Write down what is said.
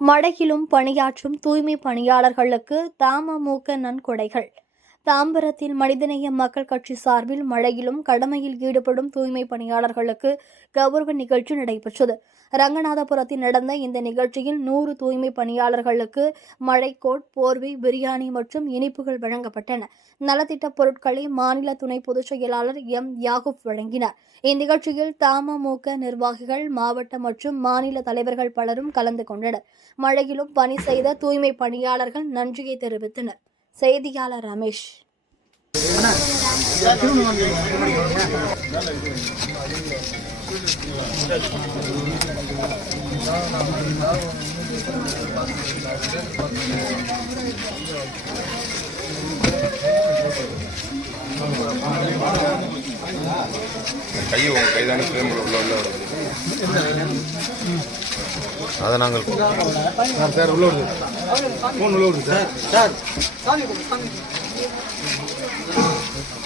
மடகிலும் பணியாற்றும் தூய்மை பணியாளர்களுக்கு தமமுக நன்கொடைகள். தாம்பரத்தில் மனிதநேய மக்கள் கட்சி சார்பில் மழையிலும் கடமையில் ஈடுபடும் தூய்மை பணியாளர்களுக்கு கௌரவ நிகழ்ச்சி நடைபெற்றது. ரங்கநாதபுரத்தில் நடந்த இந்த நிகழ்ச்சியில் நூறு தூய்மை பணியாளர்களுக்கு மழைக்கோட் போர்வை பிரியாணி மற்றும் இனிப்புகள் வழங்கப்பட்டன. நலத்திட்ட பொருட்களை மாநில துணை பொதுச் செயலாளர் எம். யாகூப் வழங்கினார். இந்நிகழ்ச்சியில் தமமுக நிர்வாகிகள் மாவட்ட மற்றும் மாநில தலைவர்கள் பலரும் கலந்து கொண்டனர். மழையிலும் பணி செய்த தூய்மை பணியாளர்கள் நன்றியை தெரிவித்தனர். செய்தியாளர் ரமேஷ். கை உங்க கைதான ஃப்ரேமில் உள்ள உள்ள வருது அதை நாங்கள் சார் உள்ள வருது ஃபோன் உள்ள சார் சார்.